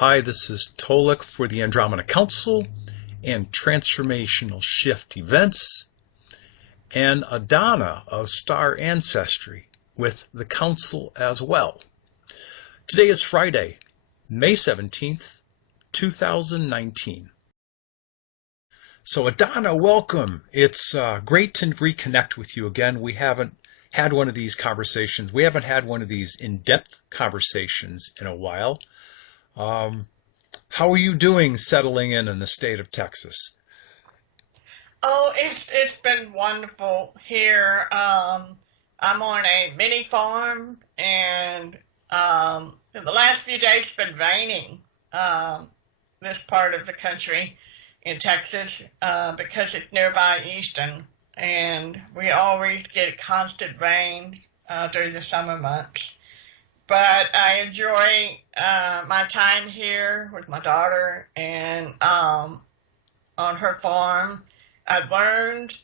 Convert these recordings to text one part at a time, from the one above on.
Hi, this is Tolec for the Andromeda Council and Transformational Shift Events, and Adona of Star Ancestry with the Council as well. Today is Friday, May 17th, 2019. So Adona, welcome. It's great to reconnect with you again. We haven't had one of these conversations. We haven't had one of these in-depth conversations in a while. How are you doing settling in the state of Texas? Oh, it's been wonderful here. I'm on a mini farm, and the last few days it's been raining. This part of the country in Texas, because it's nearby Easton, and we always get constant rain during the summer months. But I enjoy my time here with my daughter and on her farm. I've learned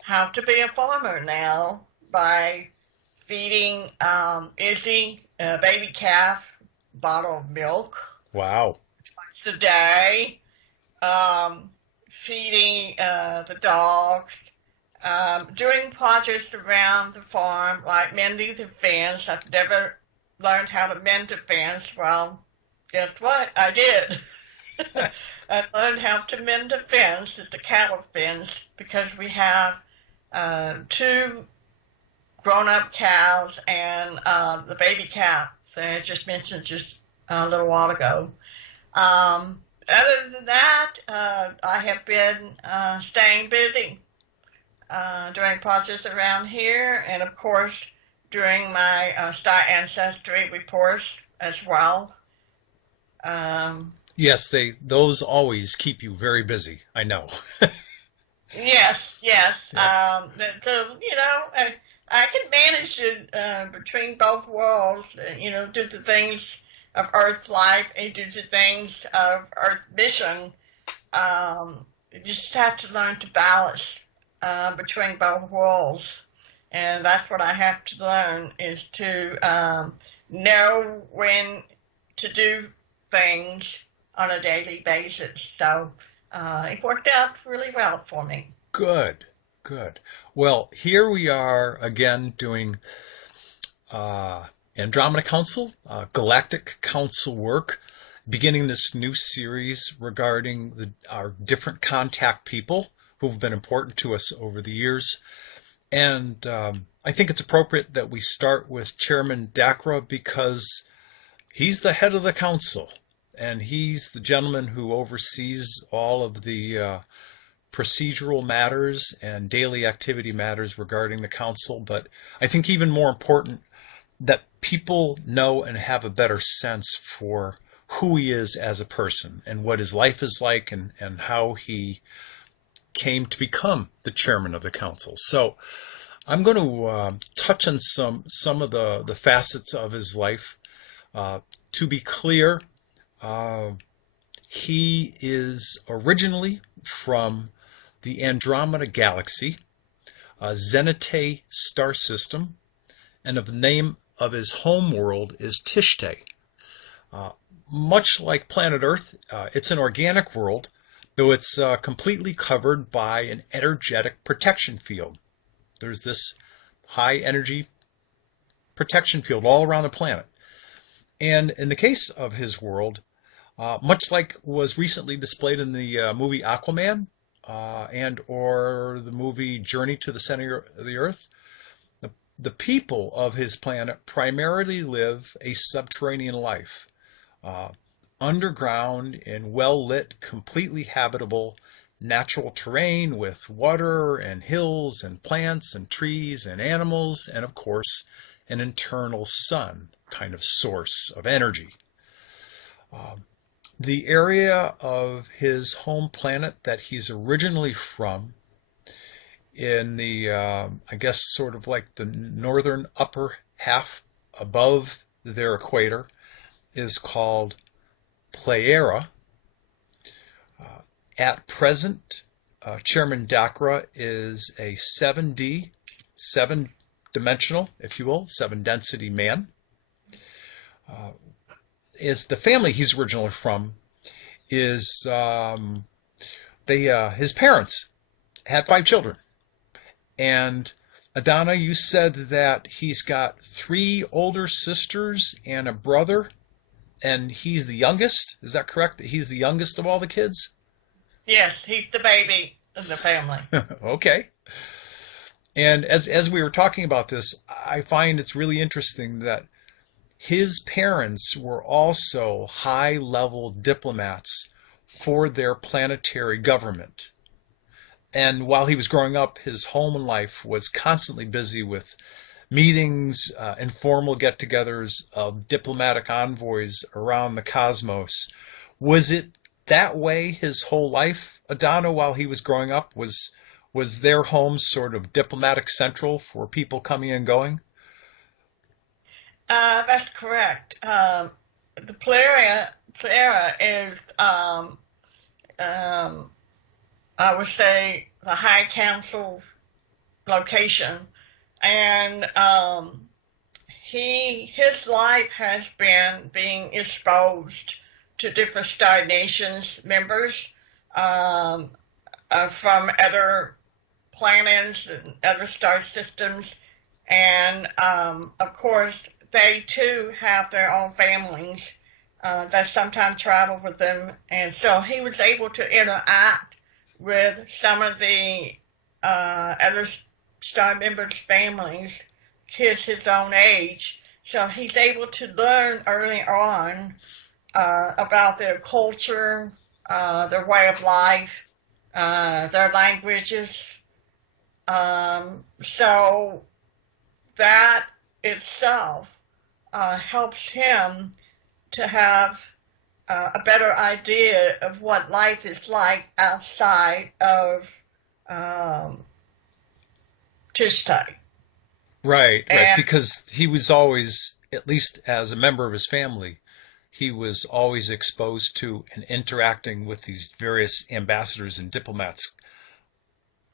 how to be a farmer now by feeding Izzy, a baby calf, a bottle of milk Wow. twice a day, feeding the dogs, doing projects around the farm like mending the fence. I've never learned how to mend a fence. Well, guess what? I did. I learned how to mend a fence. It's a cattle fence because we have two grown-up cows and the baby calf that I just mentioned just a little while ago. Other than that, I have been staying busy doing projects around here, and of course doing my Star Ancestry reports as well. Yes, those always keep you very busy. I know. Yes, yes. Yep. So, I can manage it between both worlds, do the things of Earth life and do the things of Earth mission. You just have to learn to balance between both worlds. And that's what I have to learn is to know when to do things on a daily basis. So it worked out really well for me. Good, good. Well, here we are again doing Andromeda Council, Galactic Council work, beginning this new series regarding our different contact people who've been important to us over the years. And I think it's appropriate that we start with Chairman Dakkra because he's the head of the council, and he's the gentleman who oversees all of the procedural matters and daily activity matters regarding the council. But I think even more important that people know and have a better sense for who he is as a person and what his life is like and how he came to become the chairman of the council. So I'm going to touch on some of the facets of his life. To be clear, he is originally from the Andromeda galaxy, a Zenithal star system, and the name of his home world is Tishte. Much like planet Earth, it's an organic world, though it's completely covered by an energetic protection field. There's this high energy protection field all around the planet. And in the case of his world, much like was recently displayed in the movie Aquaman and or the movie Journey to the Center of the Earth, the people of his planet primarily live a subterranean life, underground in well-lit, completely habitable natural terrain with water and hills and plants and trees and animals and, of course, an internal sun kind of source of energy. The area of his home planet that he's originally from in the, I guess, sort of like the northern upper half above their equator is called Playera. At present, Chairman Dakkra is a 7D, 7-dimensional, if you will, 7-density man. is the family he's originally from is his parents had 5 children. And Adona, you said that he's got 3 older sisters and a brother, and he's the youngest. Is that correct? That he's the youngest of all the kids? Yes, he's the baby in the family. Okay. And as we were talking about this, I find it's really interesting that his parents were also high-level diplomats for their planetary government. And while he was growing up, his home life was constantly busy with meetings, informal get-togethers of diplomatic envoys around the cosmos. Was it that way his whole life, Adona, while he was growing up? Was their home sort of diplomatic central for people coming and going? That's correct. The Plera is, I would say, the High Council location, and his life has been being exposed to different Star Nations members from other planets and other star systems, and of course they too have their own families that sometimes travel with them, and so he was able to interact with some of the other star members' families, kids his own age, so he's able to learn early on about their culture, their way of life, their languages. So that itself helps him to have a better idea of what life is like outside of Tuesday. Right, because he was always, at least as a member of his family, he was always exposed to and interacting with these various ambassadors and diplomats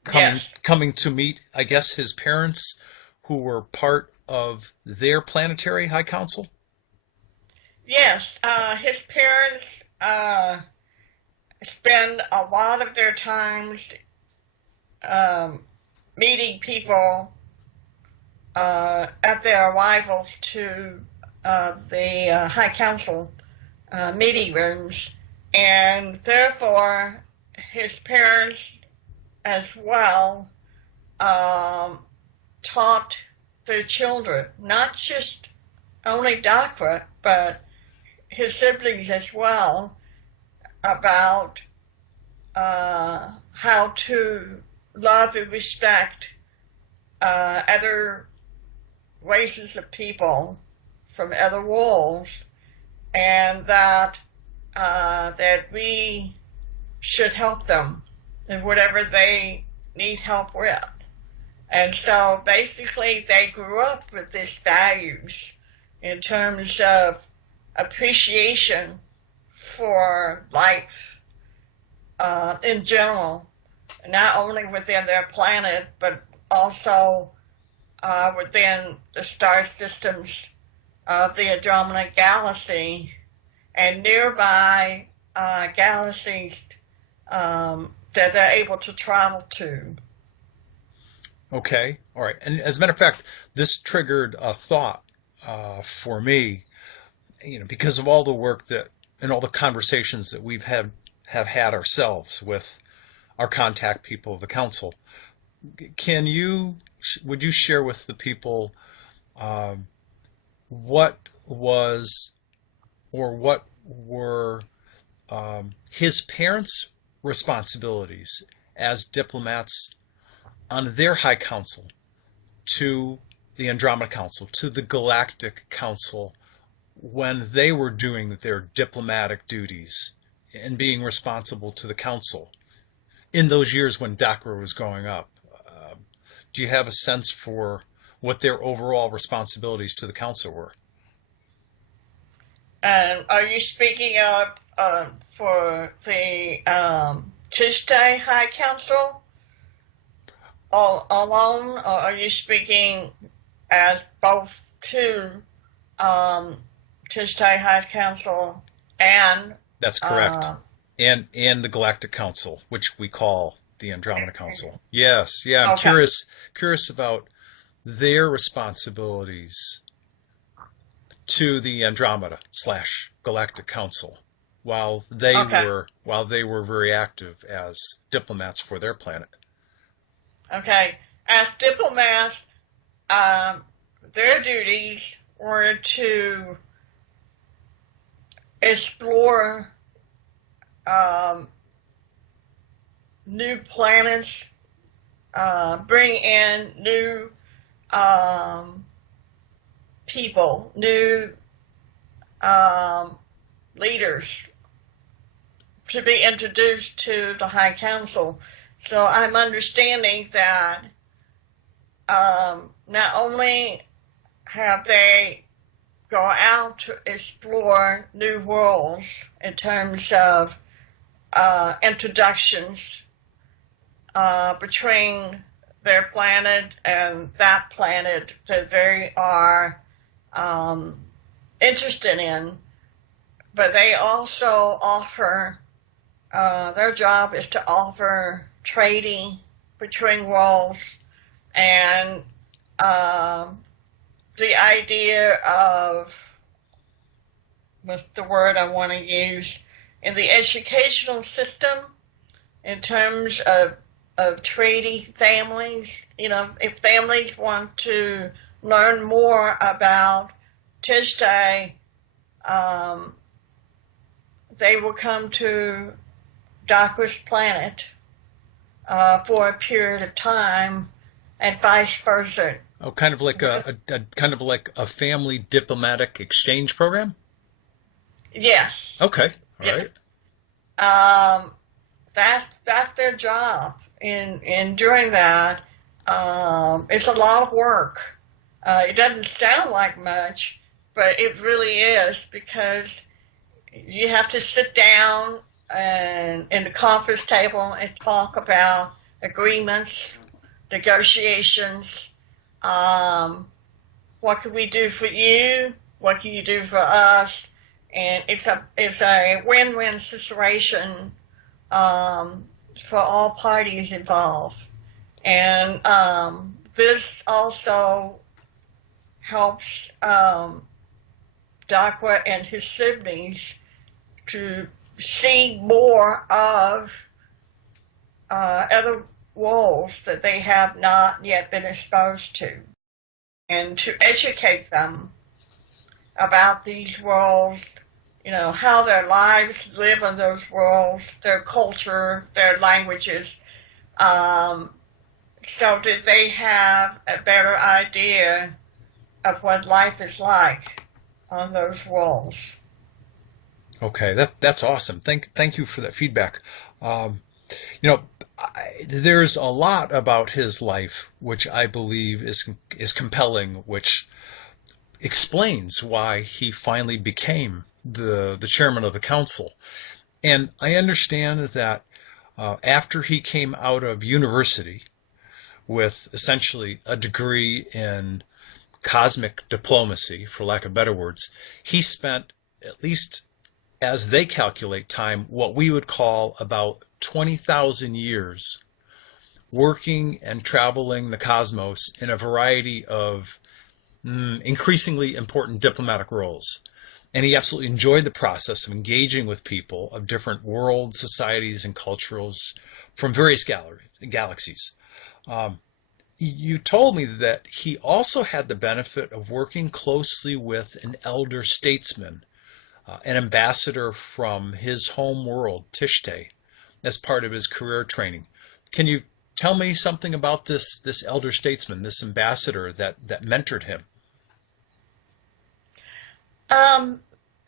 coming to meet, I guess, his parents who were part of their planetary high council? Yes, his parents spend a lot of their times meeting people at their arrivals to the High Council meeting rooms, and therefore his parents as well taught their children, not just only Dakkra, but his siblings as well, about how to love and respect other races of people from other worlds, and that we should help them in whatever they need help with. And so basically they grew up with these values in terms of appreciation for life in general, not only within their planet, but also within the star systems of the Andromeda galaxy and nearby galaxies that they're able to travel to. Okay, all right. And as a matter of fact, this triggered a thought for me, because of all the work that and all the conversations that have had ourselves with our contact people of the council. Would you share with the people what were his parents' responsibilities as diplomats on their high council to the Andromeda Council, to the Galactic Council, when they were doing their diplomatic duties and being responsible to the council in those years when Dakkra was growing up? Do you have a sense for what their overall responsibilities to the council were? Are you speaking of for the Tuesday High Council alone, or are you speaking as both to Tishtay High Council and That's correct. And the Galactic Council, which we call the Andromeda Council. Yes, yeah, I'm okay, curious about their responsibilities to the Andromeda / Galactic Council okay, while they were very active as diplomats for their planet. okay. As diplomats, their duties were to explore new planets, bring in new people, new leaders to be introduced to the High Council. So I'm understanding that not only have they go out to explore new worlds in terms of introductions between their planet and that planet that they are interested in, but they also offer, their job is to offer trading between worlds and the idea of, what's the word I want to use, in the educational system, in terms of treating families. You know, if families want to learn more about Tishtay, they will come to Dakkra's planet for a period of time, and vice versa. Oh, kind of like a family diplomatic exchange program? Yes. Okay. All Yeah. right. That's their job. In doing that, it's a lot of work. It doesn't sound like much, but it really is, because you have to sit down and in the conference table and talk about agreements, negotiations. What can we do for you? What can you do for us? And it's a win-win situation for all parties involved. And this also helps Dakkra and his siblings to see more of other worlds that they have not yet been exposed to, and to educate them about these worlds, you know, how their lives live in those worlds, their culture, their languages, so that they have a better idea of what life is like on those worlds. Okay, that's awesome. Thank you for that feedback. You know, there's a lot about his life which I believe is compelling, which explains why he finally became the chairman of the council. And I understand that after he came out of university with essentially a degree in cosmic diplomacy, for lack of better words, he spent, at least as they calculate time, what we would call about 20,000 years working and traveling the cosmos in a variety of increasingly important diplomatic roles. And he absolutely enjoyed the process of engaging with people of different worlds, societies, and cultures from various galaxies. You told me that he also had the benefit of working closely with an elder statesman, an ambassador from his home world, Tishtay, as part of his career training. Can you tell me something about this elder statesman, this ambassador that mentored him?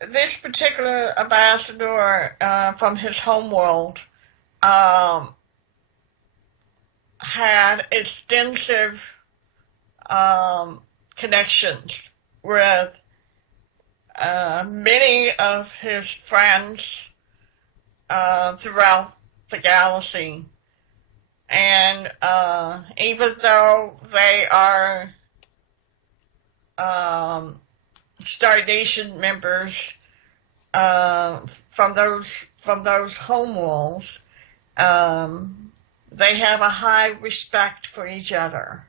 This particular ambassador from his homeworld had extensive connections with many of his friends throughout the galaxy. And even though they are Star Nation members from those home worlds, they have a high respect for each other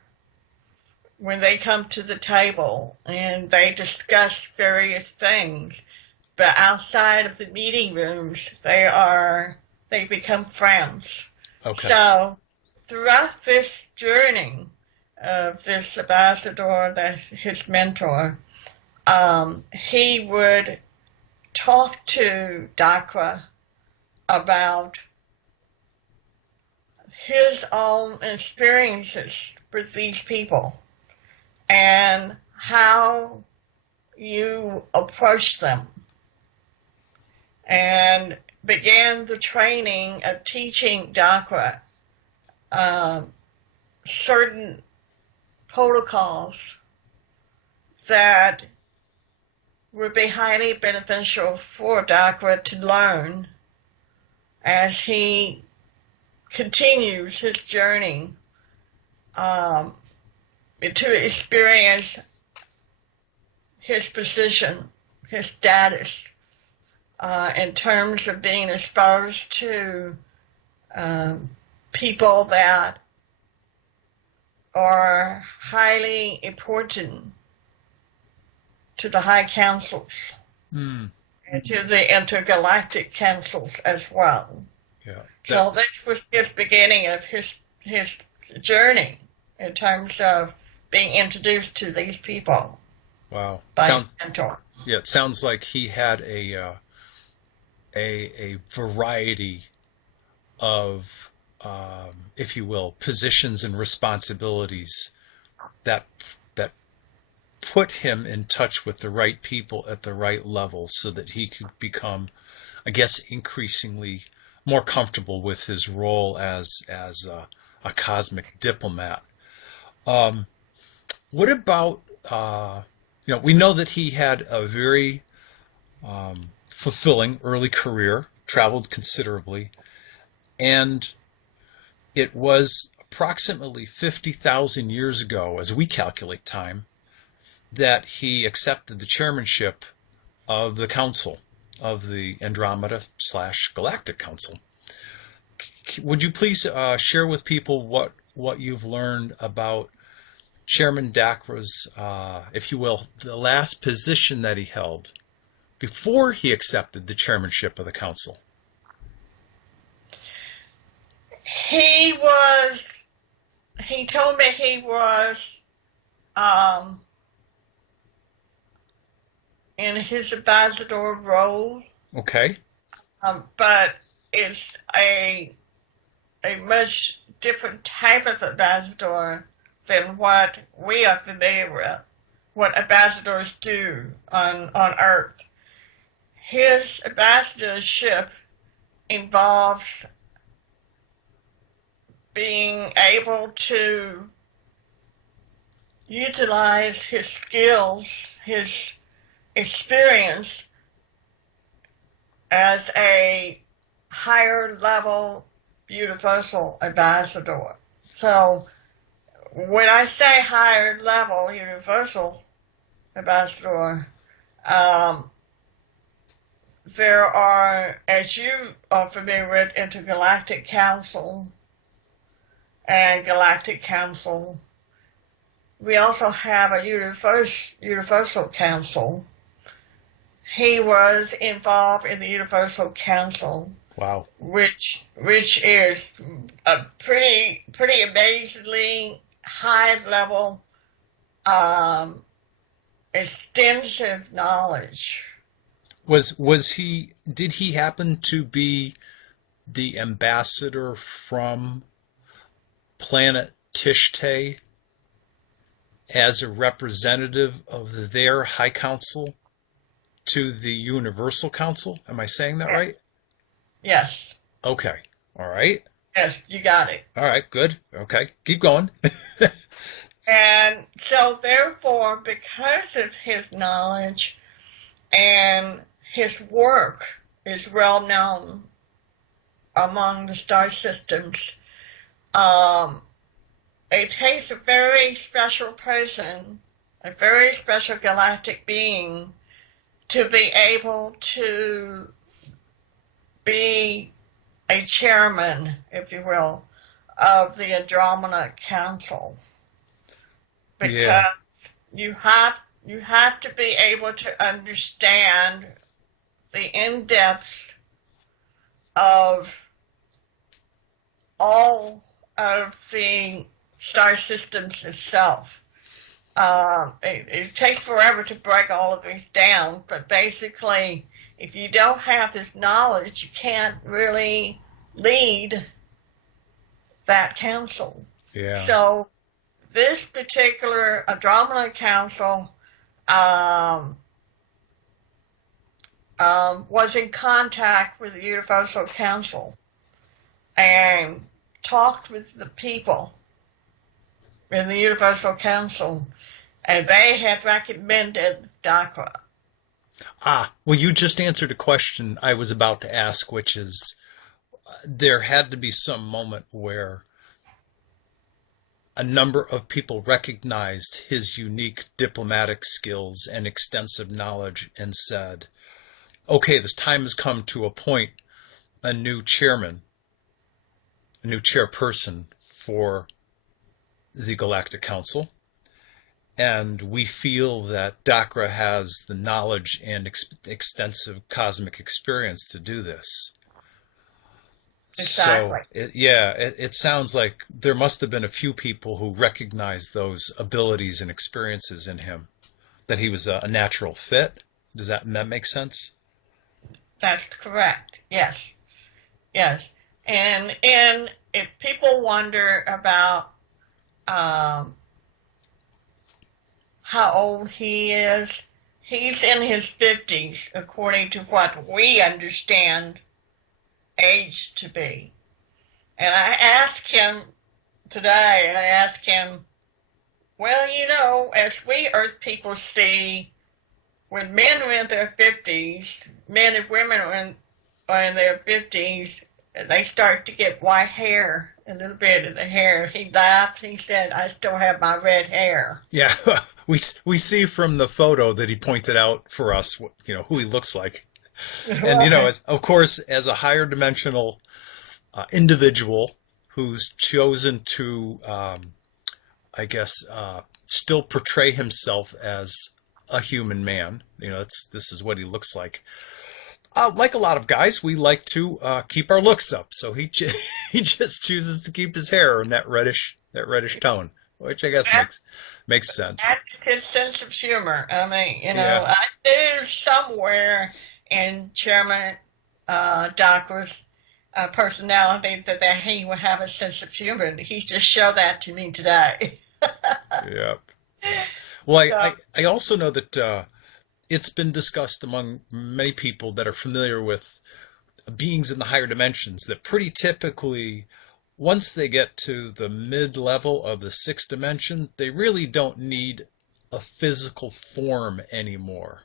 when they come to the table and they discuss various things. But outside of the meeting rooms, they become friends. Okay. So throughout this journey of this ambassador, his mentor, he would talk to Dakkra about his own experiences with these people and how you approach them, and began the training of teaching Dakkra certain protocols that would be highly beneficial for Dakkra to learn as he continues his journey to experience his position, his status, in terms of being exposed to people that are highly important to the high councils and to the intergalactic councils as well. Yeah. So this was his beginning of his journey in terms of being introduced to these people. Wow. By his mentor. Yeah, it sounds like he had a variety of, if you will, positions and responsibilities that put him in touch with the right people at the right level, so that he could become, I guess, increasingly more comfortable with his role as a cosmic diplomat. What about, we know that he had a very fulfilling early career, traveled considerably, and it was approximately 50,000 years ago, as we calculate time, that he accepted the chairmanship of the council, of the Andromeda / Galactic Council. Would you please share with people what you've learned about Chairman Dakkra's, if you will, the last position that he held before he accepted the chairmanship of the council? He told me he was in his ambassador role. Okay. But it's a much different type of ambassador than what we are familiar with, what ambassadors do on Earth. His ambassadorship involves being able to utilize his skills, his experience as a higher level universal ambassador. So when I say higher level universal ambassador, there are, as you are familiar with, Intergalactic Council and Galactic Council. We also have a Universal Council. He was involved in the Universal Council. Wow. Which is a pretty amazingly high level, extensive knowledge. Did he happen to be the ambassador from planet Tishtay as a representative of their high council to the Universal Council? Am I saying that right? Yes. Okay. All right. Yes, you got it. All right, good. Okay, keep going. And so therefore, because of his knowledge and his work is well known among the star systems, it takes a very special person, a very special galactic being, to be able to be a chairman, if you will, of the Andromeda Council. Because Yeah. you have to be able to understand the in-depth of all of the star systems itself. It takes forever to break all of these down, but basically, if you don't have this knowledge, you can't really lead that council. Yeah. So this particular Andromeda Council was in contact with the Universal Council and talked with the people in the Universal Council, and they had recommended Dakkra. Well, you just answered a question I was about to ask, which is there had to be some moment where a number of people recognized his unique diplomatic skills and extensive knowledge and said, okay, this time has come to appoint a new chairman, a new chairperson for the Galactic Council. And we feel that Dakkra has the knowledge and extensive cosmic experience to do this. Exactly. So, it sounds like there must have been a few people who recognized those abilities and experiences in him, that he was a natural fit. Does that make sense? That's correct. Yes. Yes. And if people wonder about how old he is, he's in his 50s, according to what we understand age to be. And I asked him today, well, as we Earth people see, when men are in their 50s, men and women are in their 50s, they start to get white hair, a little bit of the hair. He laughed. He said, I still have my red hair. Yeah, we see from the photo that he pointed out for us, who he looks like. And, of course, as a higher dimensional individual who's chosen to, still portray himself as a human man, this is what he looks like. Like a lot of guys, we like to keep our looks up. So he just chooses to keep his hair in that reddish tone, which I guess makes sense. That's his sense of humor. I mean, Yeah. I knew somewhere in Chairman Dakkra's personality that he would have a sense of humor, and he just showed that to me today. Yep. Well, I also know that it's been discussed among many people that are familiar with beings in the higher dimensions that pretty typically, once they get to the mid-level of the sixth dimension, they really don't need a physical form anymore.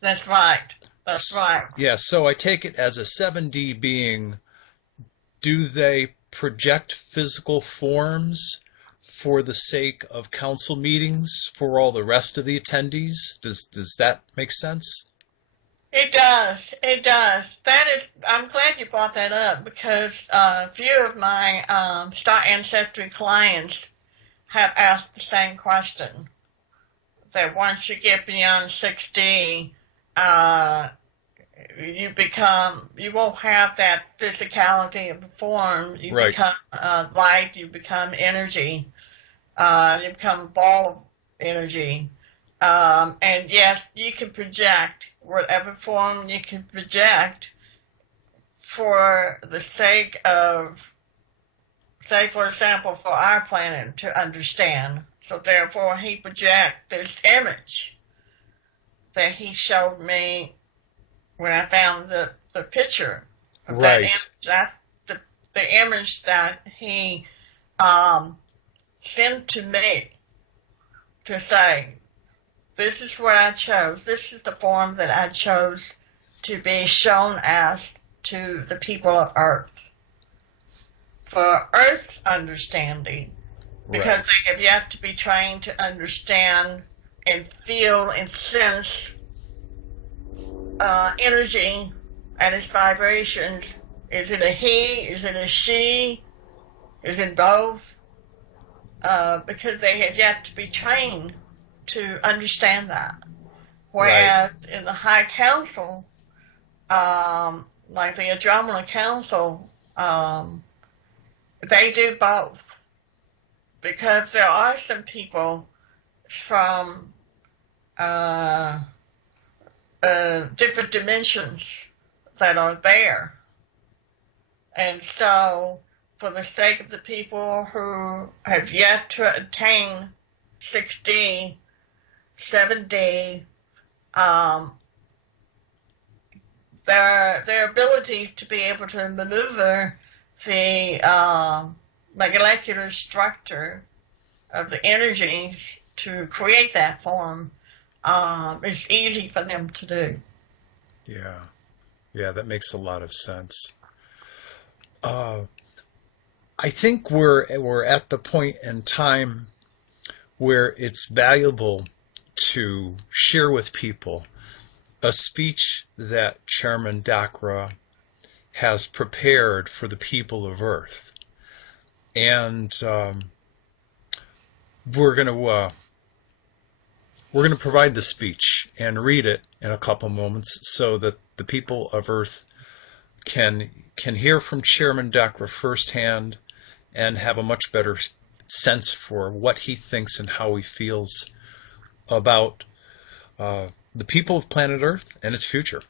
That's right. That's right. Yeah, so I take it as a 7D being, do they project physical forms for the sake of council meetings for all the rest of the attendees? Does that make sense? It does. It does. I'm glad you brought that up, because a few of my Star Ancestry clients have asked the same question. That once you get beyond 6D, you won't have that physicality of the form. You Right. become light, you become energy, you become a ball of energy. And yes, you can project whatever form you can project for the sake of, say, for example, for our planet to understand. So therefore, he projects this image that he showed me when I found the picture of that Right. image. That's the image that he sent to me to say, this is what I chose. This is the form that I chose to be shown as to the people of Earth. For Earth's understanding, because Right. they have yet to be trained to understand and feel and sense energy and its vibrations. Is it a he? Is it a she? Is it both? Because they have yet to be trained to understand that. Right. Whereas in the High Council, like the Andromeda Council, they do both. Because there are some people from different dimensions that are there. And so, for the sake of the people who have yet to attain 6D, 7D, their ability to be able to maneuver the molecular structure of the energies to create that form is easy for them to do. Yeah. Yeah, that makes a lot of sense. I think we're at the point in time where it's valuable to share with people a speech that Chairman Dakkra has prepared for the people of Earth, and we're going to provide the speech and read it in a couple moments so that the people of Earth can hear from Chairman Dakkra firsthand and have a much better sense for what he thinks and how he feels about the people of planet Earth and its future.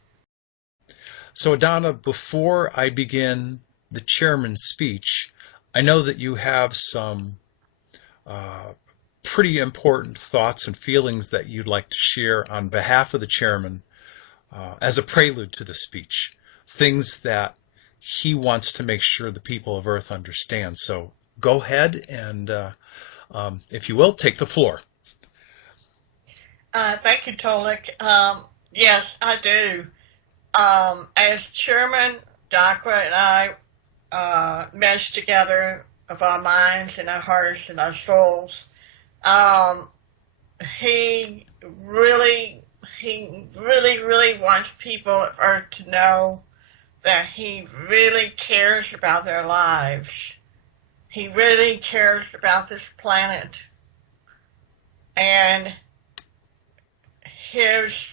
So, Adona, before I begin the chairman's speech, I know that you have some pretty important thoughts and feelings that you'd like to share on behalf of the chairman as a prelude to the speech, things that he wants to make sure the people of Earth understand. So go ahead and, if you will, take the floor. Thank you, Tolec. Yes, I do. As chairman, Dakkra and I meshed together of our minds and our hearts and our souls. He really wants people of Earth to know that he really cares about their lives. He really cares about this planet. And his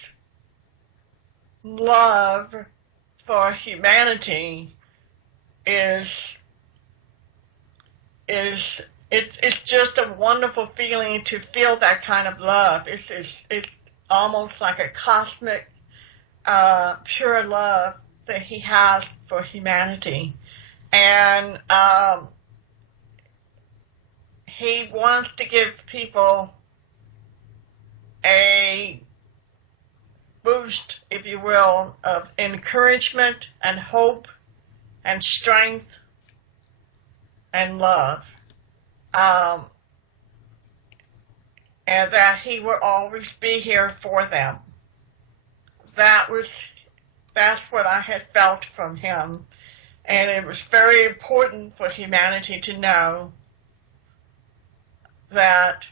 love for humanity is it's just a wonderful feeling to feel that kind of love. It's almost like a cosmic pure love that he has for humanity. And he wants to give people a boost, if you will, of encouragement and hope and strength and love. And that he will always be here for them. That's what I had felt from him. And it was very important for humanity to know that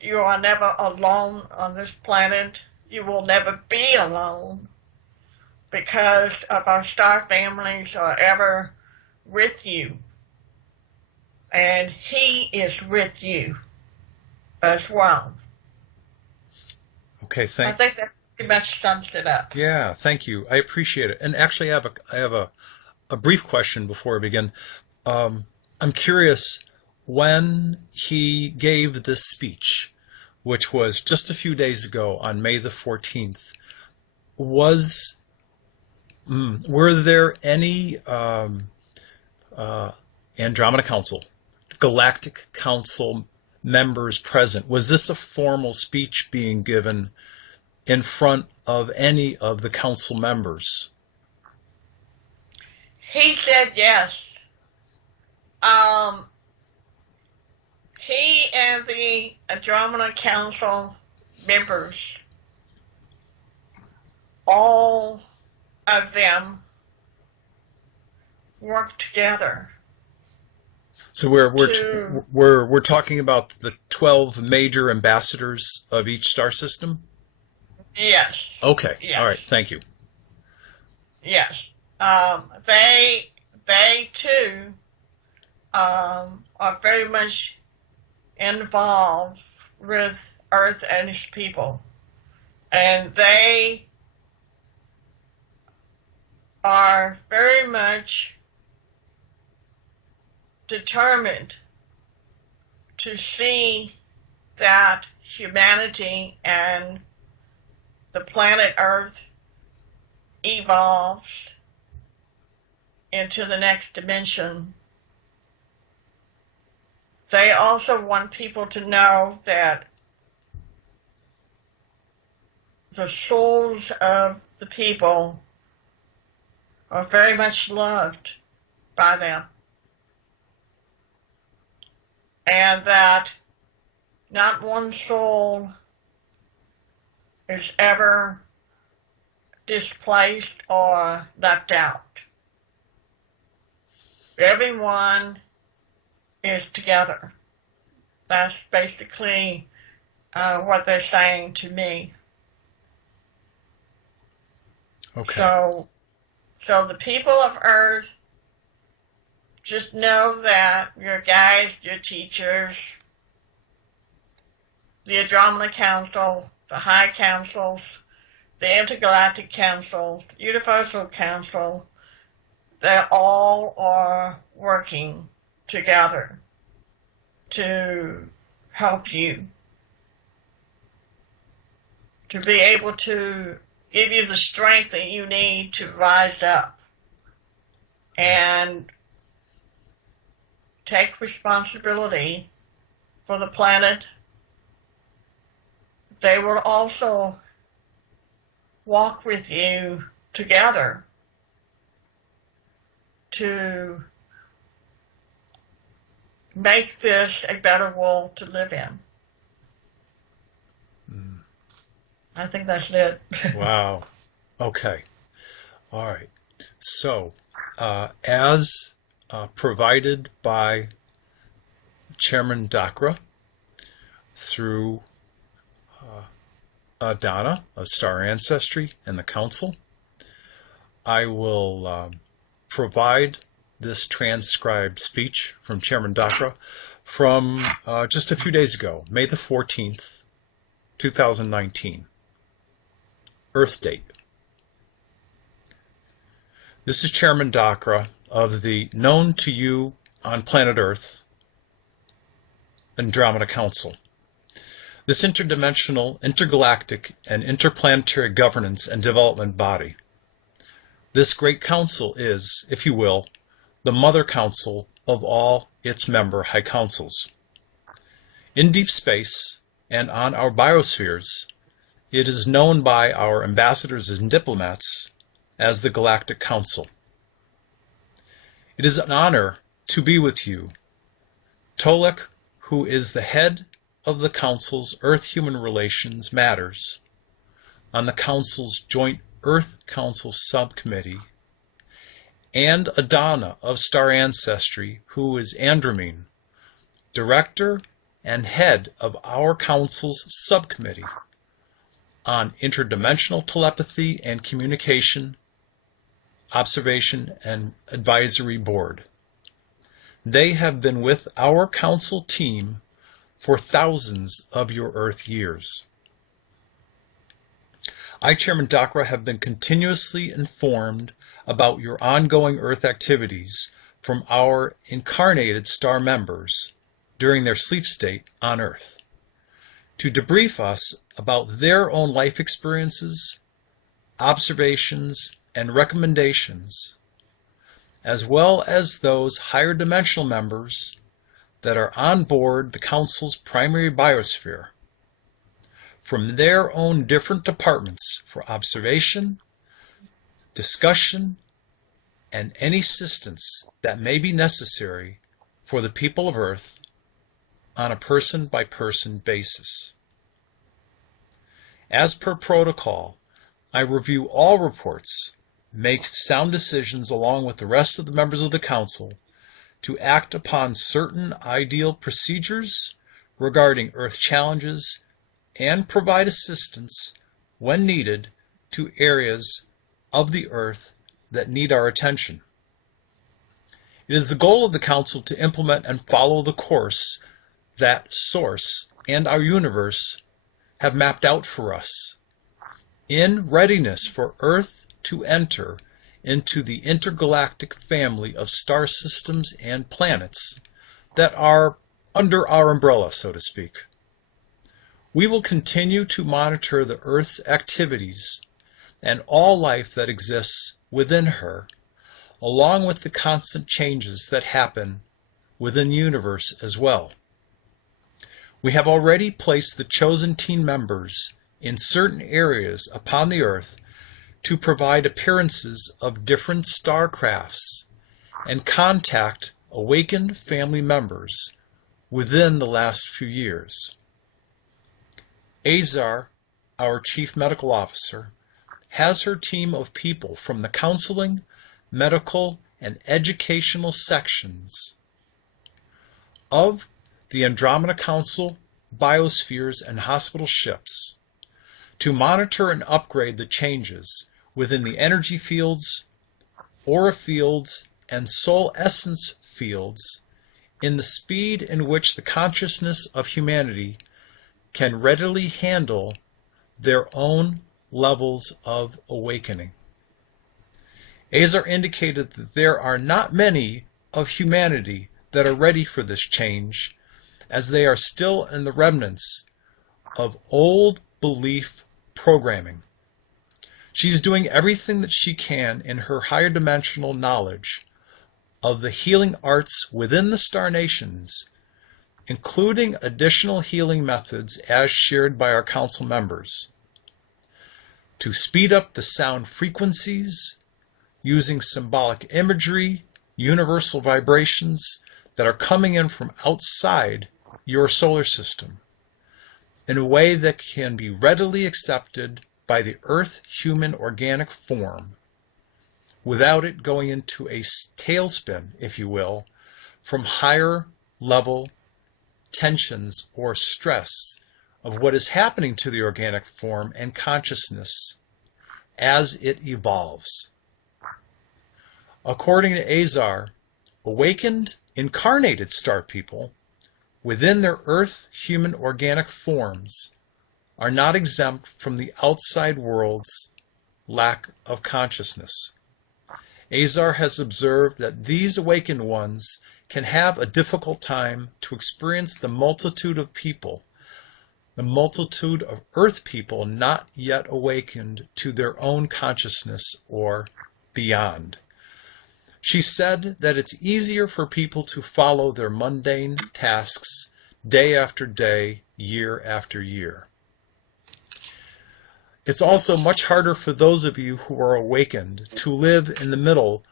you are never alone on this planet. You will never be alone because of our star families are ever with you. And he is with you as well. Okay, I think that pretty much sums it up. Yeah, thank you. I appreciate it. And actually, I have a brief question before I begin. I'm curious, when he gave this speech, which was just a few days ago on May the 14th, were there any Andromeda Council, Galactic Council members present? Was this a formal speech being given in front of any of the council members? He said yes. He and the Andromeda Council members, all of them worked together So to, we're talking about the 12 major ambassadors of each star system? yes, Okay. All right. yes, Thank you. yes. They too are very much involved with Earth and its people, and they are very much determined to see that humanity and the planet Earth evolves into the next dimension. They also want people to know that the souls of the people are very much loved by them, and that not one soul is ever displaced or left out. Everyone is together. That's basically what they're saying to me. Okay. So the people of Earth, just know that your guides, your teachers, the Andromeda Council, the High Councils, the Intergalactic Council, the Universal Council, they all are working together to help you, to be able to give you the strength that you need to rise up and take responsibility for the planet. They will also walk with you together to make this a better world to live in. I think that's it. Wow. Okay. All right. So, as provided by Chairman Dakkra through Adona of Star Ancestry and the Council, I will provide this transcribed speech from Chairman Dakkra from just a few days ago, May the 14th, 2019. Earth date. This is Chairman Dakkra of the known to you on planet Earth Andromeda Council. This interdimensional, intergalactic, and interplanetary governance and development body. This great council is, if you will, the mother council of all its member high councils. In deep space and on our biospheres, it is known by our ambassadors and diplomats as the Galactic Council. It is an honor to be with you, Tolec, who is the head of the Council's Earth-Human Relations Matters, on the Council's Joint Earth Council Subcommittee, and Adona of Star Ancestry, who is Andromeda, Director and Head of our Council's Subcommittee on Interdimensional Telepathy and Communication, Observation and Advisory Board. They have been with our Council team for thousands of your Earth years. I, Chairman Dakkra, have been continuously informed about your ongoing Earth activities from our incarnated star members during their sleep state on Earth, to debrief us about their own life experiences, observations, and recommendations, as well as those higher dimensional members that are on board the Council's primary biosphere, from their own different departments for observation, discussion, and any assistance that may be necessary for the people of Earth on a person-by-person basis. As per protocol, I review all reports, make sound decisions along with the rest of the members of the Council to act upon certain ideal procedures regarding Earth challenges and provide assistance when needed to areas of the Earth that need our attention. It is the goal of the Council to implement and follow the course that Source and our universe have mapped out for us in readiness for Earth to enter into the intergalactic family of star systems and planets that are under our umbrella, so to speak. We will continue to monitor the Earth's activities and all life that exists within her, along with the constant changes that happen within the universe as well. We have already placed the chosen team members in certain areas upon the Earth to provide appearances of different starcrafts and contact awakened family members within the last few years. Azar, our Chief Medical Officer, has her team of people from the counseling, medical, and educational sections of the Andromeda Council, biospheres, and hospital ships to monitor and upgrade the changes within the energy fields, aura fields, and soul essence fields in the speed in which the consciousness of humanity can readily handle their own levels of awakening. Azar indicated that there are not many of humanity that are ready for this change, as they are still in the remnants of old belief programming. She's doing everything that she can in her higher dimensional knowledge of the healing arts within the star nations, including additional healing methods as shared by our council members, to speed up the sound frequencies using symbolic imagery, universal vibrations that are coming in from outside your solar system in a way that can be readily accepted by the Earth human organic form without it going into a tailspin, if you will, from higher level tensions or stress of what is happening to the organic form and consciousness as it evolves. According to Azar, awakened, incarnated star people within their Earth human organic forms are not exempt from the outside world's lack of consciousness. Azar has observed that these awakened ones can have a difficult time to experience the multitude of people, the multitude of Earth people not yet awakened to their own consciousness or beyond. She said that it's easier for people to follow their mundane tasks day after day, year after year. It's also much harder for those of you who are awakened to live in the middle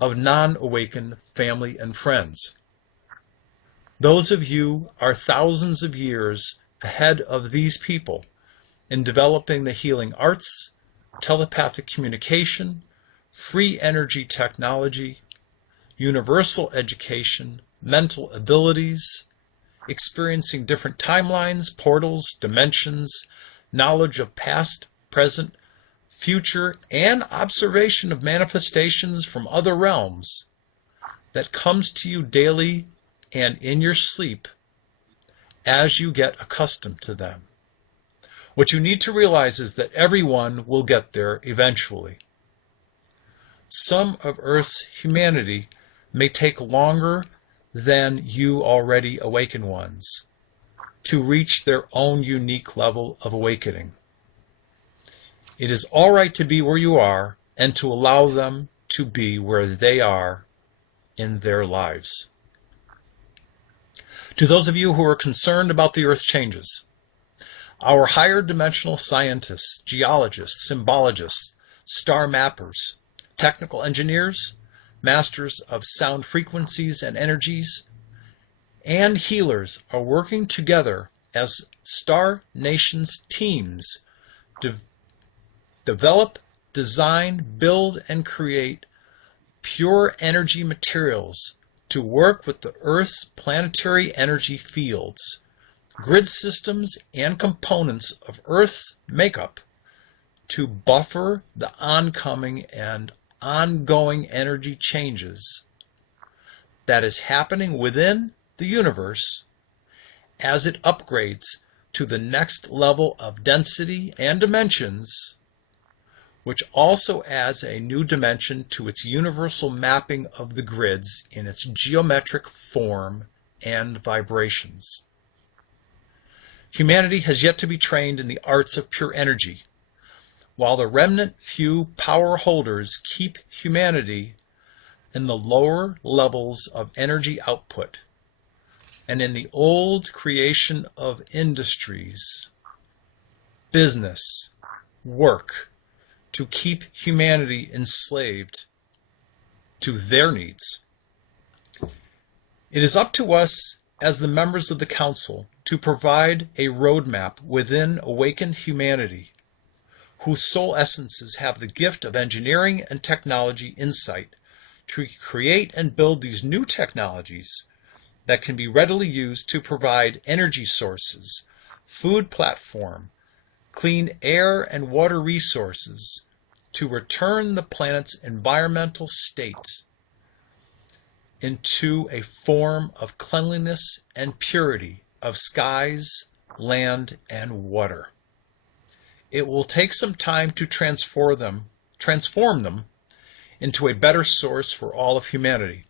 of non-awakened family and friends. Those of you are thousands of years ahead of these people in developing the healing arts, telepathic communication, free energy technology, universal education, mental abilities, experiencing different timelines, portals, dimensions, knowledge of past, present, future, and observation of manifestations from other realms that comes to you daily and in your sleep as you get accustomed to them. What you need to realize is that everyone will get there eventually. Some of Earth's humanity may take longer than you already awakened ones to reach their own unique level of awakening. It is all right to be where you are and to allow them to be where they are in their lives. To those of you who are concerned about the Earth changes, our higher dimensional scientists, geologists, symbologists, star mappers, technical engineers, masters of sound frequencies and energies, and healers are working together as Star Nations teams to develop, design, build, and create pure energy materials to work with the Earth's planetary energy fields, grid systems, and components of Earth's makeup to buffer the oncoming and ongoing energy changes that is happening within the universe as it upgrades to the next level of density and dimensions, which also adds a new dimension to its universal mapping of the grids in its geometric form and vibrations. Humanity has yet to be trained in the arts of pure energy, while the remnant few power holders keep humanity in the lower levels of energy output and in the old creation of industries, business, work, to keep humanity enslaved to their needs. It is up to us as the members of the Council to provide a roadmap within awakened humanity, whose soul essences have the gift of engineering and technology insight to create and build these new technologies that can be readily used to provide energy sources, food platform, clean air and water resources to return the planet's environmental state into a form of cleanliness and purity of skies, land, and water. It will take some time to transform them into a better source for all of humanity.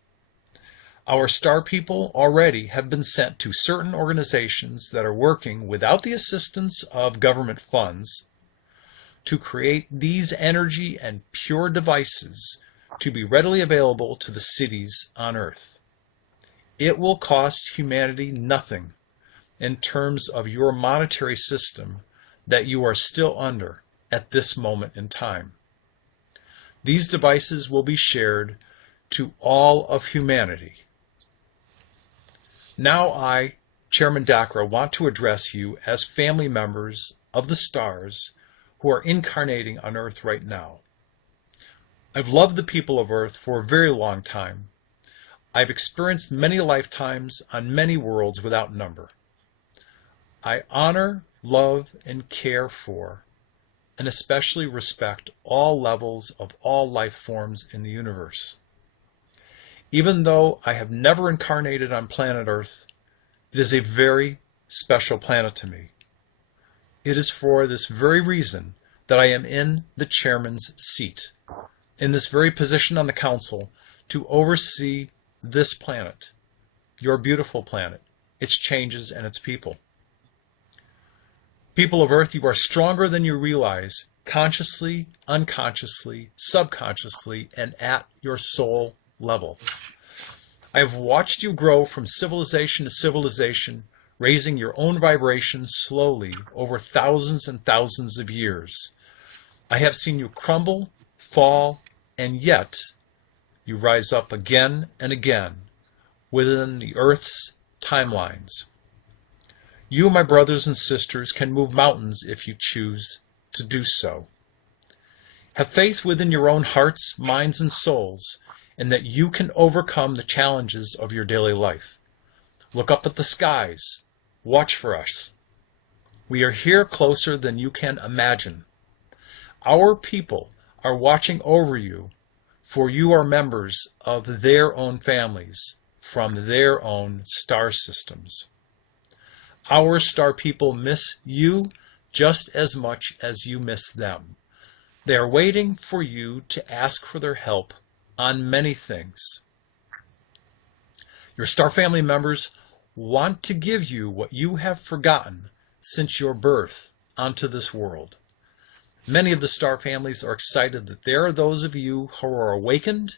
Our star people already have been sent to certain organizations that are working without the assistance of government funds to create these energy and pure devices to be readily available to the cities on Earth. It will cost humanity nothing in terms of your monetary system that you are still under at this moment in time. These devices will be shared to all of humanity. Now I, Chairman Dakkra, want to address you as family members of the stars who are incarnating on Earth right now. I've loved the people of Earth for a very long time. I've experienced many lifetimes on many worlds without number. I honor, love, and care for, and especially respect all levels of all life forms in the universe. Even though I have never incarnated on planet Earth, it is a very special planet to me. It is for this very reason that I am in the chairman's seat, in this very position on the council, to oversee this planet, your beautiful planet, its changes and its people. People of Earth, you are stronger than you realize, consciously, unconsciously, subconsciously, and at your soul level. I have watched you grow from civilization to civilization, raising your own vibrations slowly over thousands and thousands of years. I have seen you crumble, fall, and yet you rise up again and again within the Earth's timelines. You, my brothers and sisters, can move mountains if you choose to do so. Have faith within your own hearts, minds, and souls, and that you can overcome the challenges of your daily life. Look up at the skies. Watch for us. We are here closer than you can imagine. Our people are watching over you, for you are members of their own families, from their own star systems. Our star people miss you just as much as you miss them. They are waiting for you to ask for their help on many things. Your star family members want to give you what you have forgotten since your birth onto this world. Many of the star families are excited that there are those of you who are awakened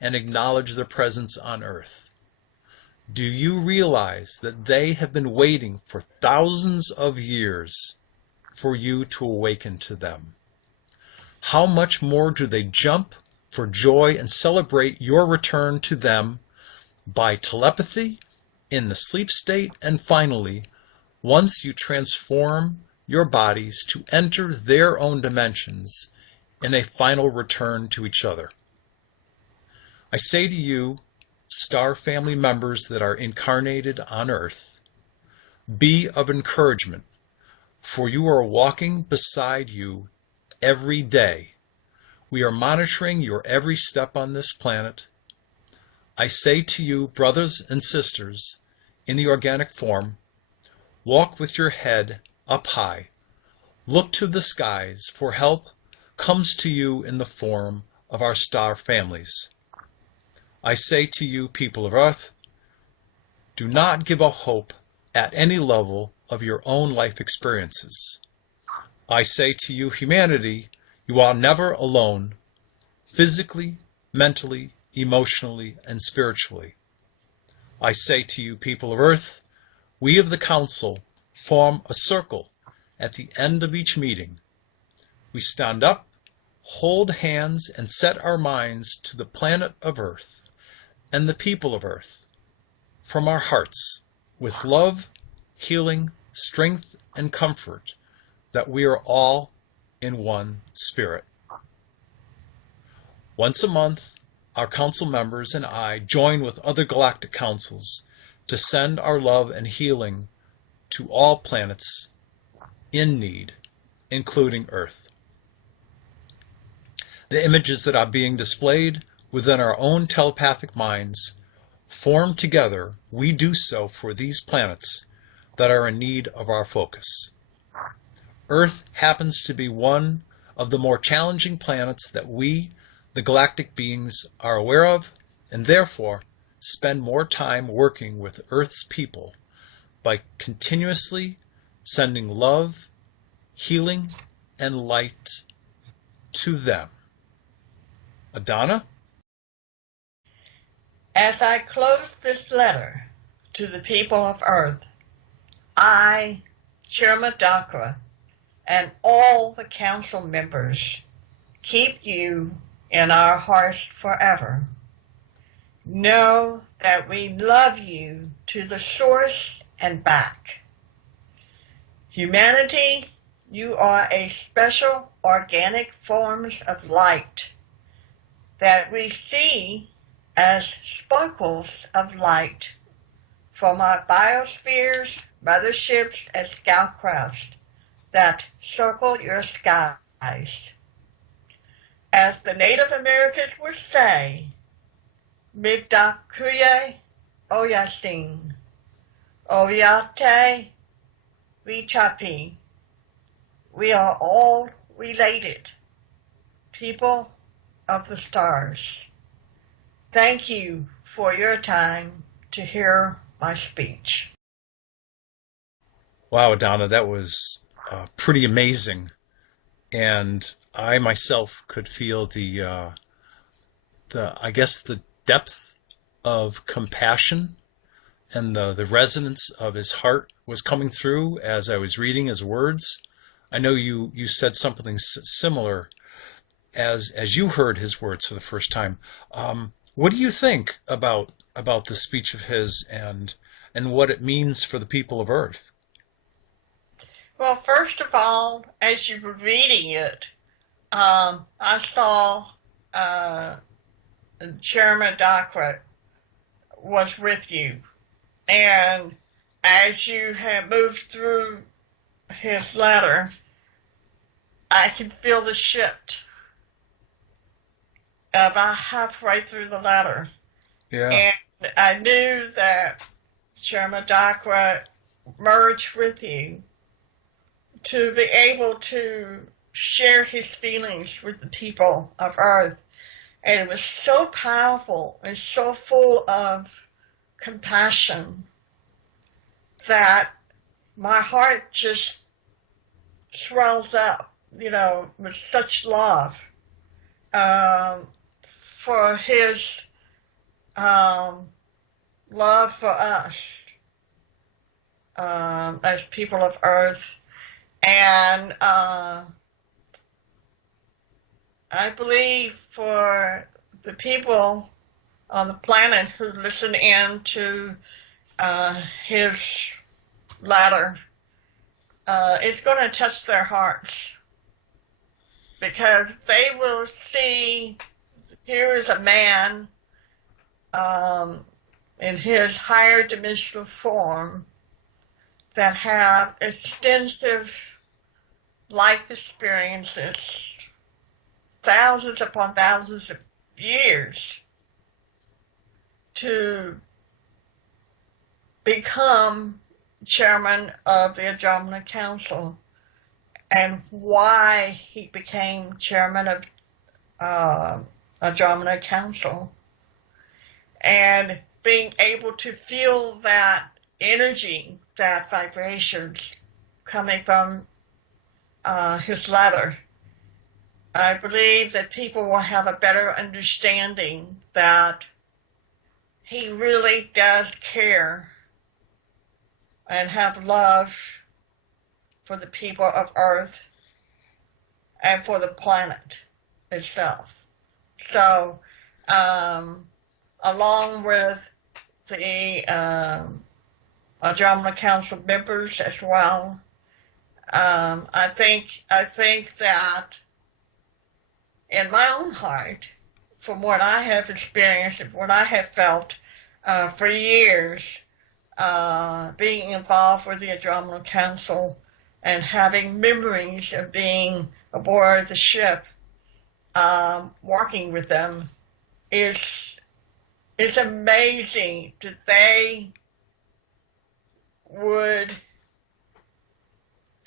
and acknowledge their presence on Earth. Do you realize that they have been waiting for thousands of years for you to awaken to them? How much more do they jump for joy and celebrate your return to them by telepathy, in the sleep state, and finally, once you transform your bodies to enter their own dimensions in a final return to each other? I say to you, star family members that are incarnated on Earth, be of encouragement, for you are walking beside you every day. We are monitoring your every step on this planet. I say to you, brothers and sisters, in the organic form, walk with your head up high. Look to the skies, for help comes to you in the form of our star families. I say to you, people of Earth, do not give up hope at any level of your own life experiences. I say to you, humanity, you are never alone, physically, mentally, emotionally, and spiritually. I say to you, people of Earth, we of the Council form a circle at the end of each meeting. We stand up, hold hands, and set our minds to the planet of Earth and the people of Earth from our hearts with love, healing, strength, and comfort that we are all in one spirit. Once a month, our council members and I join with other galactic councils to send our love and healing to all planets in need, including Earth. The images that are being displayed within our own telepathic minds, formed together, we do so for these planets that are in need of our focus. Earth happens to be one of the more challenging planets that we, the galactic beings, are aware of, and therefore spend more time working with Earth's people by continuously sending love, healing, and light to them. Adona? As I close this letter to the people of Earth, I, Chairman Dakkra, and all the council members keep you in our hearts forever. Know that we love you to the source and back. Humanity, you are a special organic forms of light that we see as sparkles of light from our biospheres, motherships, and scoutcrafts that circle your skies. As the Native Americans would say, Migdakuye Oyasting, Oyate Vichapi. We are all related, people of the stars. Thank you for your time to hear my speech. Wow, Adona, that was pretty amazing. And I myself could feel the depth of compassion and the resonance of his heart was coming through as I was reading his words. I know you said something similar as you heard his words for the first time. What do you think about the speech of his and what it means for the people of Earth? Well, first of all, as you were reading it, I saw Chairman Dakkra was with you. And as you have moved through his letter, I can feel the shift about halfway through the letter. Yeah. And I knew that Chairman Dakkra merged with you to be able to share his feelings with the people of Earth. And it was so powerful and so full of compassion that my heart just swells up, with such love for his love for us as people of Earth. And I believe for the people on the planet who listen in to his letter, it's going to touch their hearts, because they will see here is a man um, in his higher dimensional form that have extensive life experiences, thousands upon thousands of years, to become chairman of the Andromeda Council, and why he became chairman of Andromeda Council, and being able to feel that energy, that vibrations coming from his letter. I believe that people will have a better understanding that he really does care and have love for the people of Earth and for the planet itself. So, along with the Andromeda Council members as well, I think that in my own heart, from what I have experienced and what I have felt for years, being involved with the Andromeda Council and having memories of being aboard the ship, working with them, is amazing that they would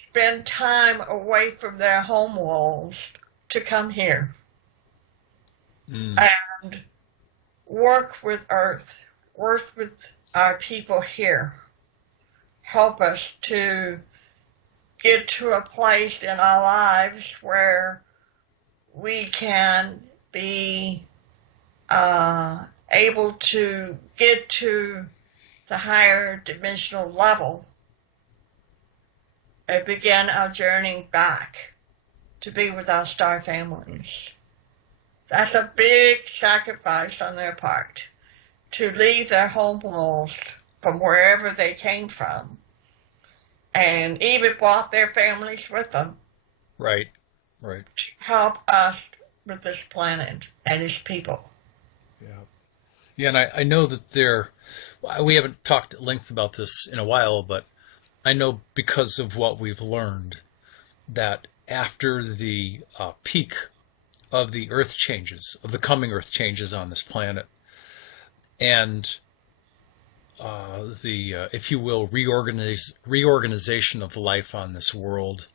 spend time away from their home worlds to come here and work with Earth, work with our people here, help us to get to a place in our lives where we can be able to get to the higher dimensional level and begin our journey back to be with our star families. That's a big sacrifice on their part, to leave their home worlds from wherever they came from, and even brought their families with them. Right, right. To help us with this planet and its people. Yeah. Yeah, and I know that we haven't talked at length about this in a while, but I know because of what we've learned that after the peak of the Earth changes, of the coming Earth changes on this planet, and if you will, reorganization of life on this world,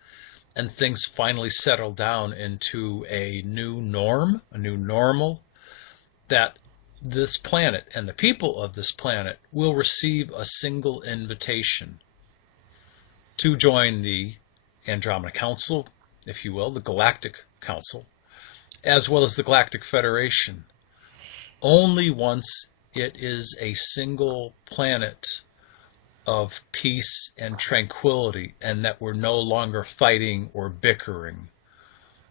and things finally settle down into a new norm, a new normal, that this planet and the people of this planet will receive a single invitation to join the Andromeda Council, if you will, the Galactic Council, as well as the Galactic Federation, only once it is a single planet of peace and tranquility, and that we're no longer fighting or bickering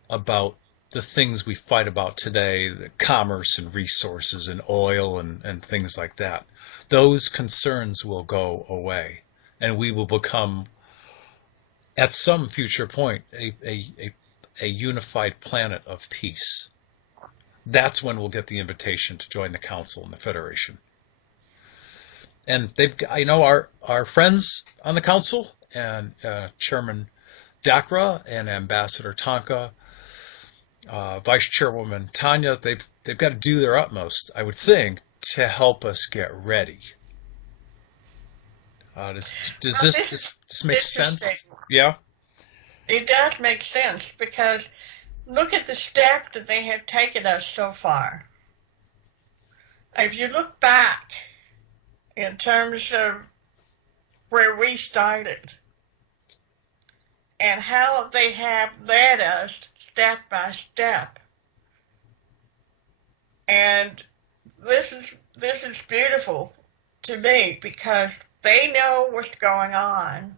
about the things we fight about today, the commerce and resources and oil and things like that. Those concerns will go away, and we will become, at some future point, a unified planet of peace. That's when we'll get the invitation to join the Council and the Federation. And our friends on the Council, and Chairman Dakkra and Ambassador Tonka, Vice Chairwoman Tanya, they've got to do their utmost, I would think, to help us get ready. Does this make sense? Yeah? It does make sense, because look at the steps that they have taken us so far. If you look back in terms of where we started and how they have led us step by step, and this is beautiful to me, because they know what's going on.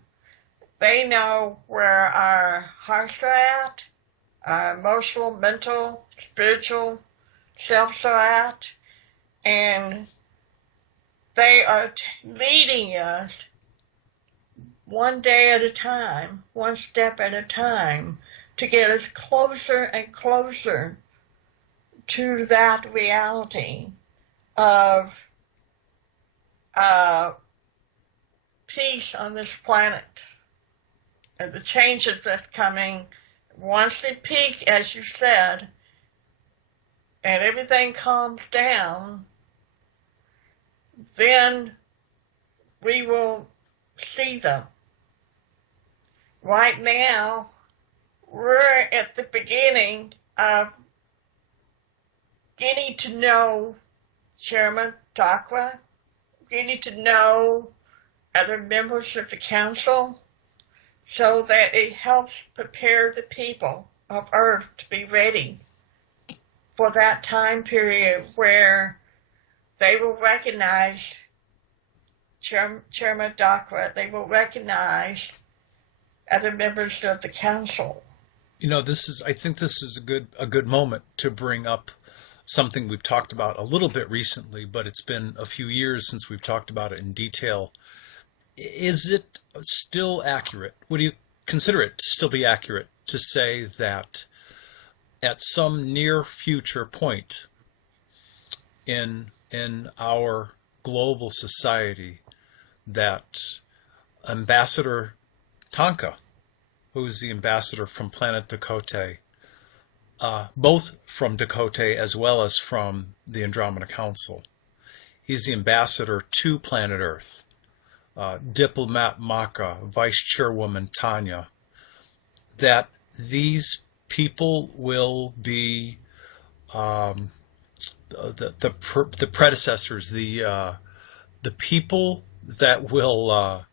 They know where our hearts are at, our emotional, mental, spiritual selves are at, and they are leading us one day at a time, one step at a time, to get us closer and closer to that reality of uh, peace on this planet and the changes that's coming. Once they peak, as you said, and everything calms down, then we will see them. Right now, we're at the beginning of getting to know Chairman Dakkra, getting to know other members of the council, so that it helps prepare the people of Earth to be ready for that time period where they will recognize Chairman Dakkra, they will recognize other members of the council. I think this is a good moment to bring up something we've talked about a little bit recently, but it's been a few years since we've talked about it in detail. Is it still accurate? Would you consider it to still be accurate to say that at some near future point in our global society that Ambassador Tonka, who is the ambassador from planet Dakota, both from Dakota as well as from the Andromeda Council, he's the ambassador to planet Earth. Diplomat Maka, Vice Chairwoman Tanya, that these people will be the predecessors, the people that will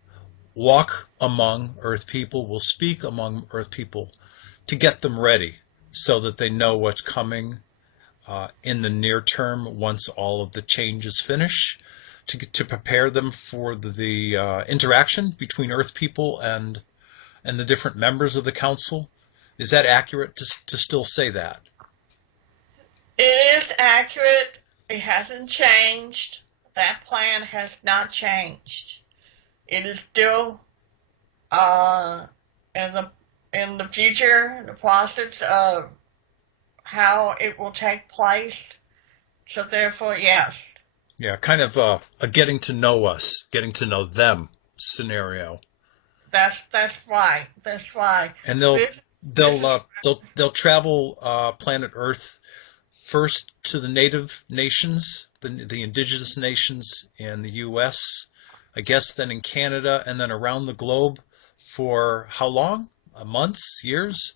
walk among Earth people, will speak among Earth people to get them ready so that they know what's coming in the near term once all of the changes finish, to prepare them for the interaction between Earth people and the different members of the council. Is that accurate to still say that? It is accurate. It hasn't changed. That plan has not changed. It is still in the future, the process of how it will take place. So therefore, yes. Yeah, kind of a getting to know us, getting to know them scenario. That's right. That's right. And they'll travel planet Earth first to the native nations, the indigenous nations in the U.S., I guess then in Canada, and then around the globe for how long? Months? Years?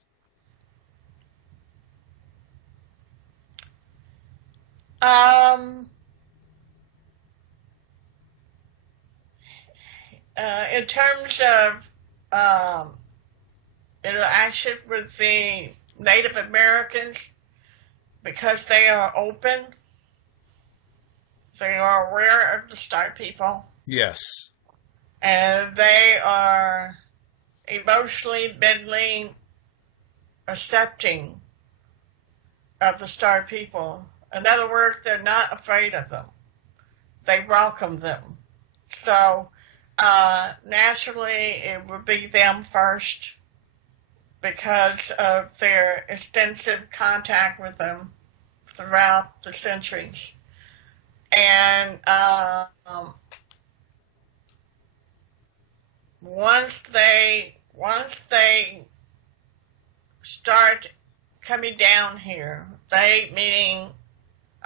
In terms of interaction with the Native Americans, because they are open, they are aware of the Star People. Yes. And they are emotionally, mentally accepting of the Star People. In other words, they're not afraid of them. They welcome them. So naturally, it would be them first because of their extensive contact with them throughout the centuries. And once they start coming down here, they meaning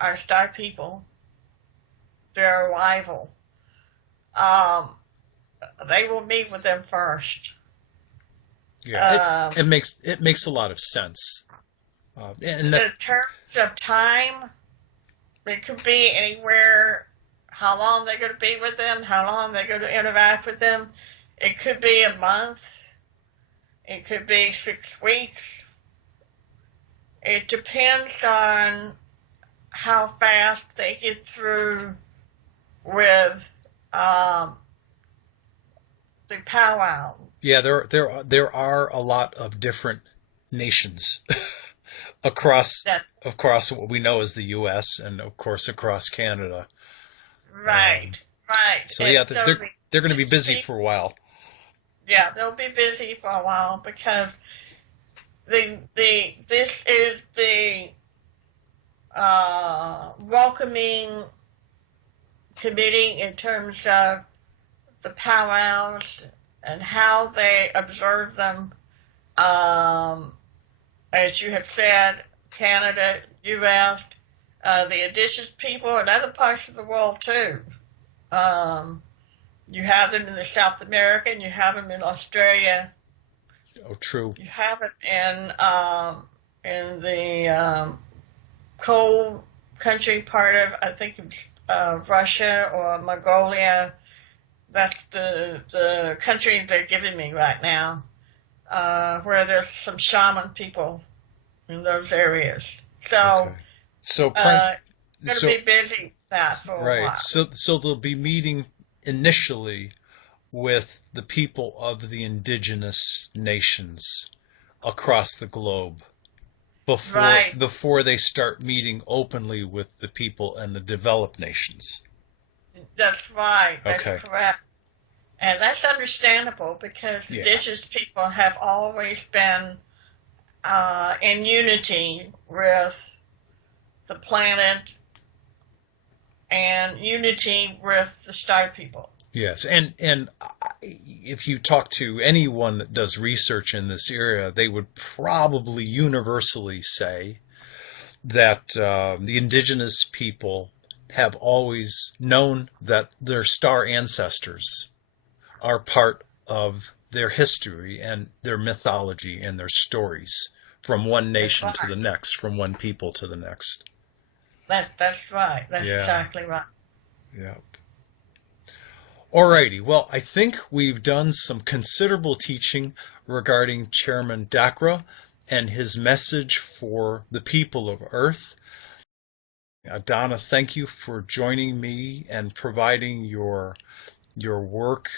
our Star People, their arrival, they will meet with them first. Yeah, it makes a lot of sense. In terms of time, it could be anywhere. How long they're going to be with them? How long they're going to interact with them? It could be a month. It could be 6 weeks. It depends on how fast they get through with the powwow. Yeah, there are a lot of different nations across what we know as the U.S. and of course across Canada. Right. So yeah, they're going to be busy for a while. Yeah, they'll be busy for a while because this is the welcoming committee in terms of the powwows and how they observe them. Um, as you have said, Canada, U.S., the indigenous people in other parts of the world too. Um, you have them in the South American, you have them in Australia, Oh, true. you have it in the cold country part of, I think it's Russia or Mongolia. That's the country they're giving me right now, where there's some shaman people in those areas. So, Okay. So, uh, going to so be busy with that for a right. while. So they'll be meeting initially with the people of the indigenous nations across the globe Right. before they start meeting openly with the people in the developed nations. That's right. That's Okay. correct. And that's understandable because Yeah. indigenous people have always been in unity with the planet and unity with the star people. Yes, and if you talk to anyone that does research in this area, they would probably universally say that the indigenous people have always known that their star ancestors are part of their history and their mythology and their stories from one That's nation to right. the next, from one people to the next. That's right. That's Yeah, exactly right. yeah. Alrighty, well, I think we've done some considerable teaching regarding Chairman Dakkra and his message for the people of Earth. Adona, thank you for joining me and providing your work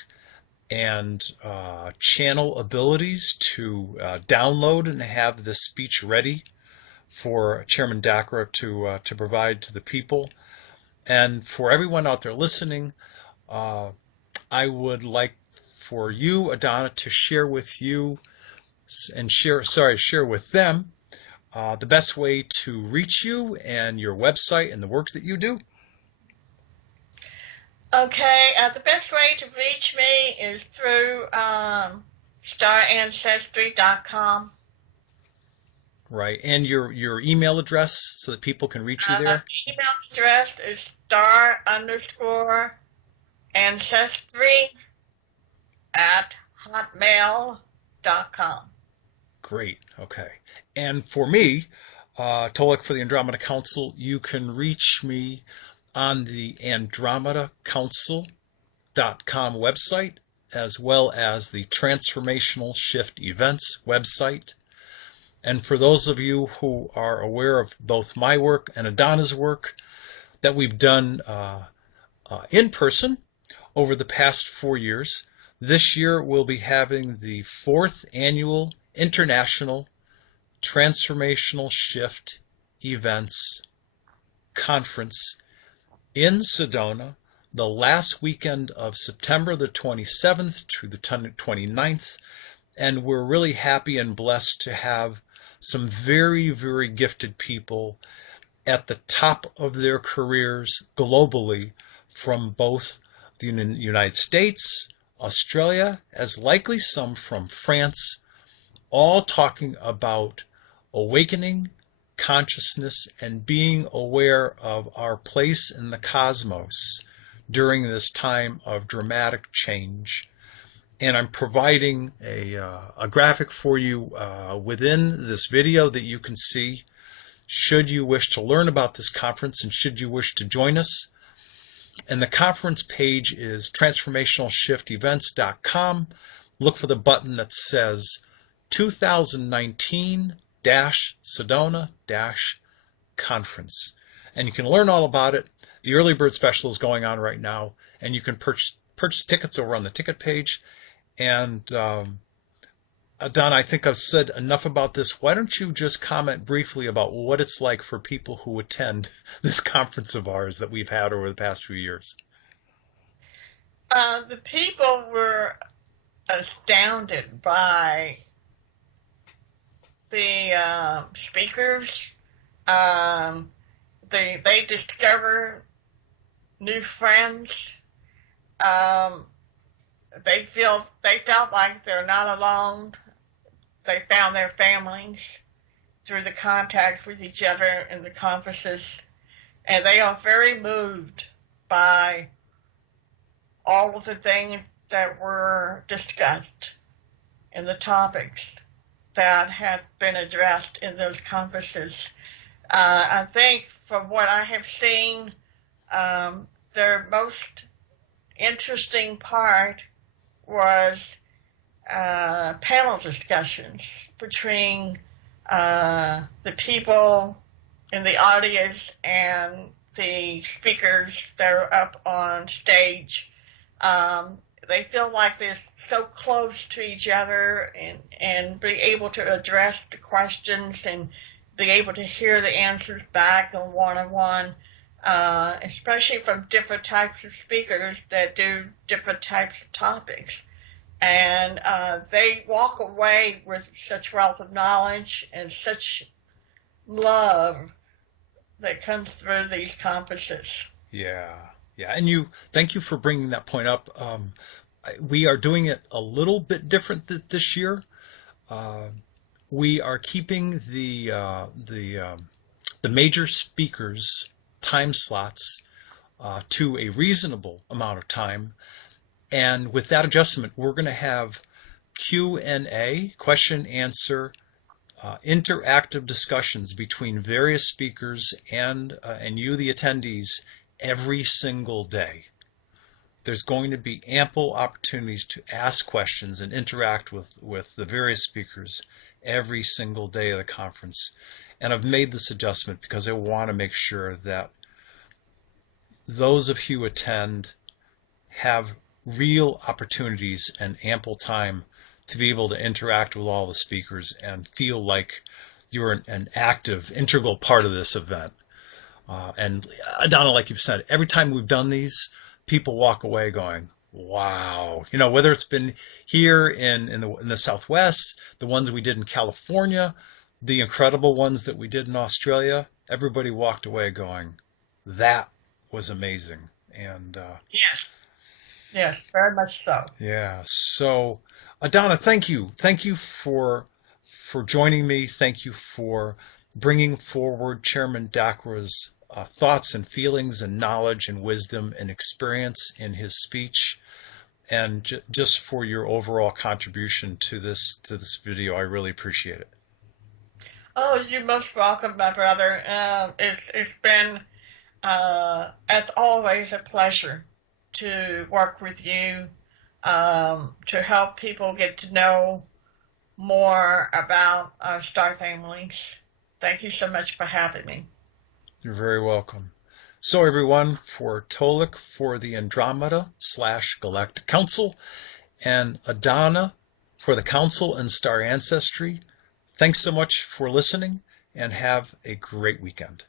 and channel abilities to download and have this speech ready for Chairman Dakkra to provide to the people. And for everyone out there listening, uh, I would like for you, Adona, to share with you and share with them the best way to reach you and your website and the work that you do. Okay. The best way to reach me is through starancestry.com. Right. And your email address so that people can reach you there. Email address is star_ancestry at hotmail.com. Great. Okay. And for me, Tolec for the Andromeda Council, you can reach me on the AndromedaCouncil.com website, as well as the Transformational Shift Events website. And for those of you who are aware of both my work and Adona's work that we've done in person over the past 4 years, this year we'll be having the 4th annual International Transformational Shift Events Conference in Sedona, the last weekend of September the 27th through the 29th. And we're really happy and blessed to have some very, very gifted people at the top of their careers globally from both the United States, Australia, as likely some from France, all talking about awakening consciousness and being aware of our place in the cosmos during this time of dramatic change. And I'm providing a graphic for you within this video that you can see should you wish to learn about this conference and should you wish to join us. And the conference page is transformationalshiftevents.com. Look for the button that says 2019-Sedona-Conference. And you can learn all about it. The early bird special is going on right now, and you can purchase tickets over on the ticket page. And Don, I think I've said enough about this. Why don't you just comment briefly about what it's like for people who attend this conference of ours that we've had over the past few years? The people were astounded by the speakers. They discovered new friends. Um, they felt like they're not alone. They found their families through the contact with each other and the conferences, and they are very moved by all of the things that were discussed and the topics that had been addressed in those conferences. I think from what I have seen, their most interesting part was panel discussions between the people in the audience and the speakers that are up on stage. They feel like they're so close to each other and be able to address the questions and be able to hear the answers back on one-on-one, especially from different types of speakers that do different types of topics. And they walk away with such wealth of knowledge and such love that comes through these conferences. Yeah, yeah. And thank you for bringing that point up. We are doing it a little bit different this year. We are keeping the major speakers' time slots to a reasonable amount of time. And with that adjustment, we're going to have Q&A, question answer, interactive discussions between various speakers and you, the attendees, every single day. There's going to be ample opportunities to ask questions and interact with the various speakers every single day of the conference. And I've made this adjustment because I want to make sure that those of you who attend have real opportunities and ample time to be able to interact with all the speakers and feel like you're an active, integral part of this event. And Adona, like you've said, every time we've done these, people walk away going, wow. You know, whether it's been here in the Southwest, the ones we did in California, the incredible ones that we did in Australia, everybody walked away going, that was amazing. And yes. Yes, very much so. Yeah. So, Adona, thank you. Thank you for joining me. Thank you for bringing forward Chairman Dakkra's thoughts and feelings and knowledge and wisdom and experience in his speech, and just for your overall contribution to this video. I really appreciate it. Oh, you're most welcome, my brother. It's been, as always, a pleasure to work with you, to help people get to know more about our star families. Thank you so much for having me. You're very welcome. So everyone, for Tolec for the Andromeda / Galactic Council, and Adona for the Council and Star Ancestry, thanks so much for listening, and have a great weekend.